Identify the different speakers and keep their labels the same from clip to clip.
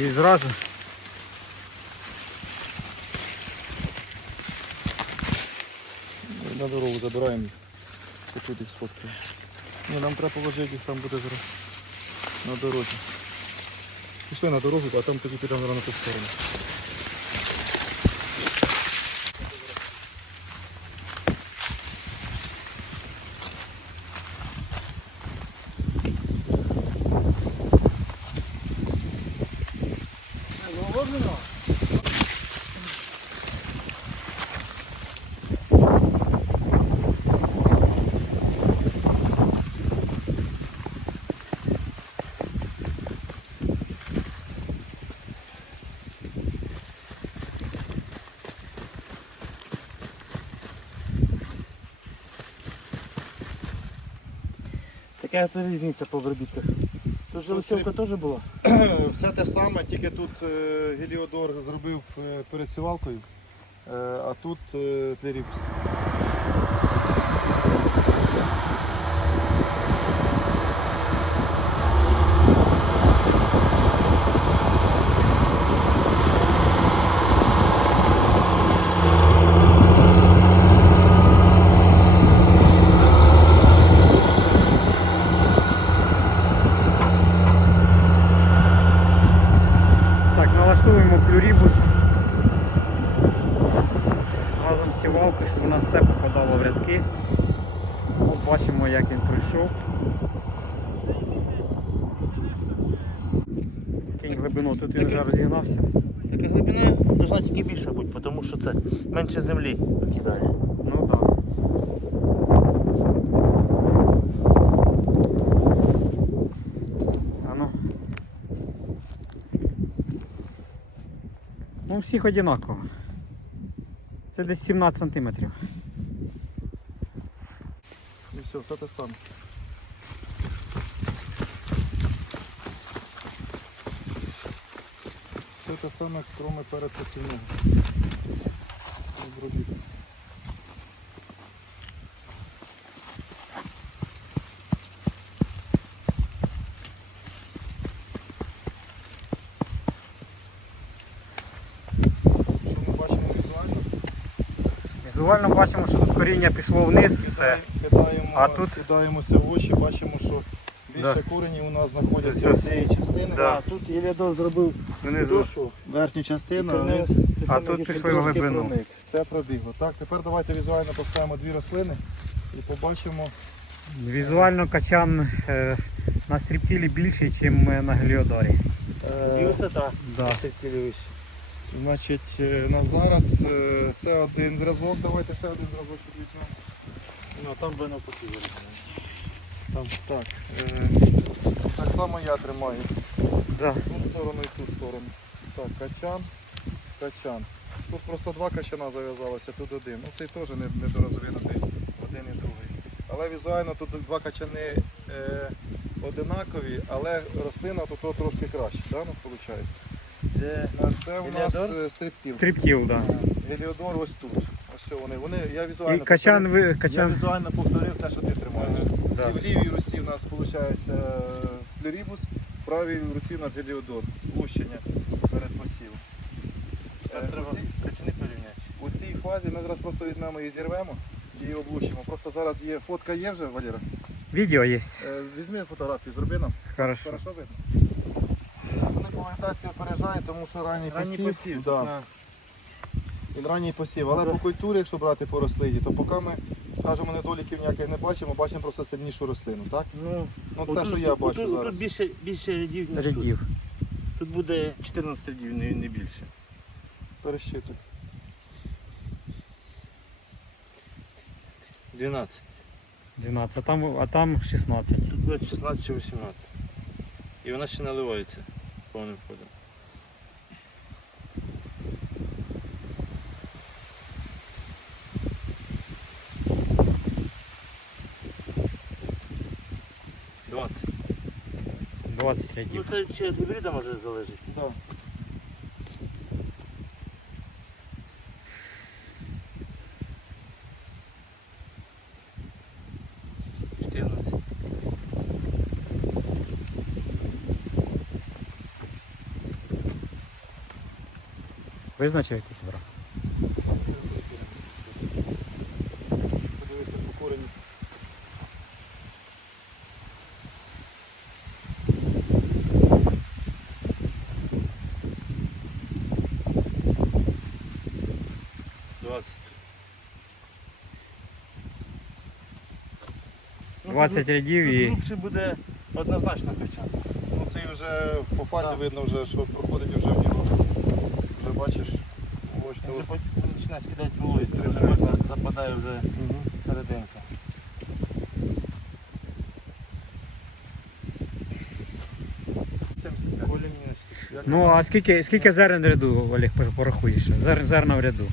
Speaker 1: І зразу.
Speaker 2: На дорогу забираємо тут їх сфоткаємо. Ні, нам треба положити їх там буде зараз на дорозі. Пішли на дорогу, а там тоді підемо на ту сторону.
Speaker 3: Яка то різниця по обробітках? Тут же теж була.
Speaker 2: Все те ж саме, тільки тут е, Геліодор зробив е, перед сівалкою, е, а тут Тлеріпс.
Speaker 1: Так, налаштовуємо плюрібус разом з сівалкою, щоб у нас все попадало в рядки. От бачимо, як він пройшов. Кінь глибину, тут він вже розігнався.
Speaker 3: Така глибина должна тільки більше бути, тому що це менше землі кидає.
Speaker 1: Ну так. Да. Ну. Ну, всіх одинаково. Це десь 17 сантиметрів.
Speaker 2: І все, все те саме. Те саме, кроме перед посівного. Обробіток. Що ми бачимо візуально?
Speaker 1: Візуально бачимо, що тут коріння пішло вниз, все.
Speaker 2: Кидаємо,
Speaker 1: А тут?
Speaker 2: кидаємося в очі, бачимо, що більше
Speaker 1: Да.
Speaker 2: корені у нас знаходяться з цієї частини.
Speaker 1: Да.
Speaker 3: А тут Єлядор зробив
Speaker 1: Внизу.
Speaker 3: душу, верхню частину, а
Speaker 2: Вниз.
Speaker 1: А тут пішли в глибину.
Speaker 2: проник. Це пробігло. Так, тепер давайте візуально поставимо дві рослини і побачимо.
Speaker 1: Візуально качан е, на стріптілі більший, ніж на геліодарі.
Speaker 3: І висота.
Speaker 1: Да.
Speaker 2: Значить, е, на зараз е, це один зразок. Давайте ще один зразок візьмемо.
Speaker 3: Ну, там би навпаки.
Speaker 2: Там, так. Е, так само я тримаю.
Speaker 1: Да.
Speaker 2: Ту сторону і ту сторону. Так, качан, качан. Тут просто два качана зав'язалося, тут один. Ну цей теж не, не дорозвинутий, один і другий. Але візуально тут два качани е, одинакові, але рослина тут трошки краще, да, у нас виходить?
Speaker 3: Це
Speaker 2: А це у нас
Speaker 3: Геліодор?
Speaker 2: е, стриптіл.
Speaker 1: Стріптіл, да.
Speaker 2: Геліодор ось тут. Ось все вони. вони я візуально
Speaker 1: І качан,
Speaker 2: повторив-
Speaker 1: ви,
Speaker 2: я
Speaker 1: качан.
Speaker 2: візуально повторив те, що ти тримаєш.
Speaker 1: Да.
Speaker 2: І в лівій руці у нас виходить флюрібус, в правій руці у нас геліодор, влущення перед посівом. Е, у, цій,
Speaker 3: качани порівняти.
Speaker 2: у цій фазі ми зараз просто візьмемо і зірвемо і облущимо. Просто зараз є фотка є вже, Валера.
Speaker 1: Відео є.
Speaker 2: Е, Візьми фотографію, зроби нам.
Speaker 1: Хорошо.
Speaker 2: Хорошо видно? Вони по вегетації опережають, тому що ранній,
Speaker 3: Ранній
Speaker 2: посів.
Speaker 3: посів.
Speaker 2: Да. Він ранній посів. Але по культурі, якщо брати по рослині, то поки ми, скажімо, недоліків ніяких не бачимо, бачимо просто сильнішу рослину. Так?
Speaker 3: Ну,
Speaker 2: Ну те,
Speaker 3: отут-
Speaker 2: що я бачу
Speaker 3: отут-
Speaker 2: зараз.
Speaker 3: Тут більше, більше рядів, ніж тут.
Speaker 1: Рядів.
Speaker 3: Тут буде 14 рядів, не, не більше.
Speaker 2: Перещитуй.
Speaker 3: 12.
Speaker 1: 12, а там, а там 16.
Speaker 3: Тут буде 16 чи 18. І вона ще наливається повним ходом. Двадцять.
Speaker 1: 20
Speaker 3: Ну це чи від гібрида може залежить.
Speaker 2: Да.
Speaker 1: Визначив якусь брав?
Speaker 2: Подивитися по корені.
Speaker 3: Двадцять. Ну,
Speaker 1: 20 рядів і
Speaker 3: Грубший буде однозначно качан.
Speaker 2: Ну цей вже по фазі видно, вже, що проходить вже в нього. Вже бачиш, ось то.
Speaker 3: вже починає скидати
Speaker 2: Стріляє.
Speaker 3: западає вже серединка.
Speaker 1: Ну а скільки, скільки зерен в ряду, Олег, порахуєш? Зер, зерна в ряду.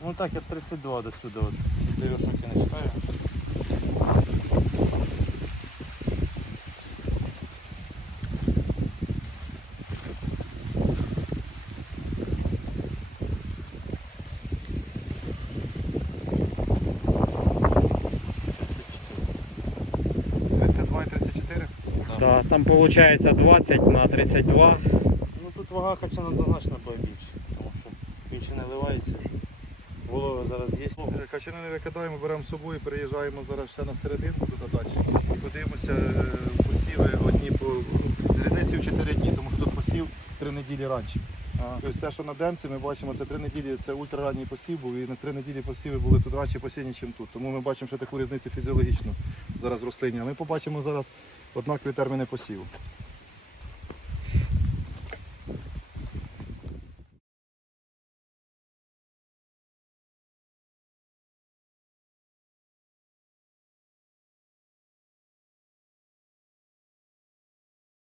Speaker 3: Ну так, я 32 до сюди. От. Дві високі не чекаю.
Speaker 2: там 32 і 34?
Speaker 1: Да, там виходить 20 на 32.
Speaker 3: Ну тут вага качана однозначно буде більше, тому що більше не ливається. Волога зараз є.
Speaker 2: Качани не викидаємо, беремо з собою, переїжджаємо зараз ще на серединку туди далі. І подивимося е, посіви одні по різниці в 4 дні, тому що тут посів 3 неділі раніше. Тобто те, що на демці, ми бачимо, це 3 неділі, це ультраранній посів був, і на 3 неділі посіви були тут раніше посіяні, ніж тут. Тому ми бачимо ще таку різницю фізіологічну зараз в рослині. А ми побачимо зараз однакові терміни посіву.